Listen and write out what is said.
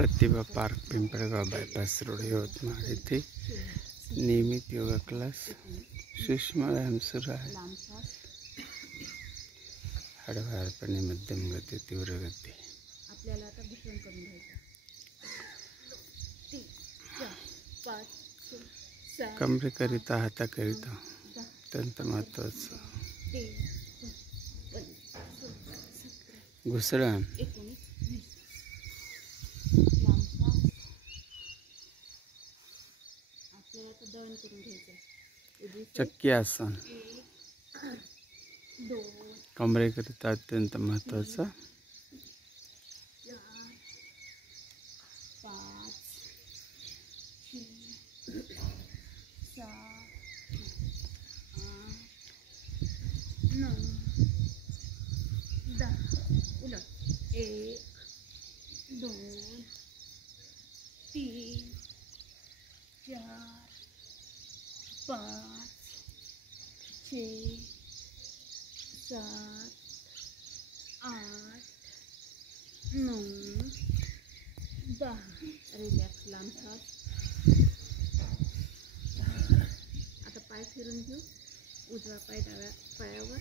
प्रतिभा park Pimpalgaon bypass road Yavatmal येथे नियमित yoga class सूक्ष्म व्यायाम सुरू आहे। हळूहळूपणे मध्यम गती तीव्र गती। आपल्याला आता भूषण करून घ्यायचं। 3 4 5 6 कमरेकरिता हाताकरिता अत्यंत महत्त्वाचं घुसळण। आपल्याला आता दळण करून घ्यायचं। चक्की आसन 2 कमरेकरिता अत्यंत महत्त्वाचं। 4 5 6 7 8 9 10 उलट 1 2 3 4 5 6 7 8 9 10 रिलॅक्स लांब श्वास। आता पाय फिरून घेऊ। उजवा पाय डाव्या पायावर।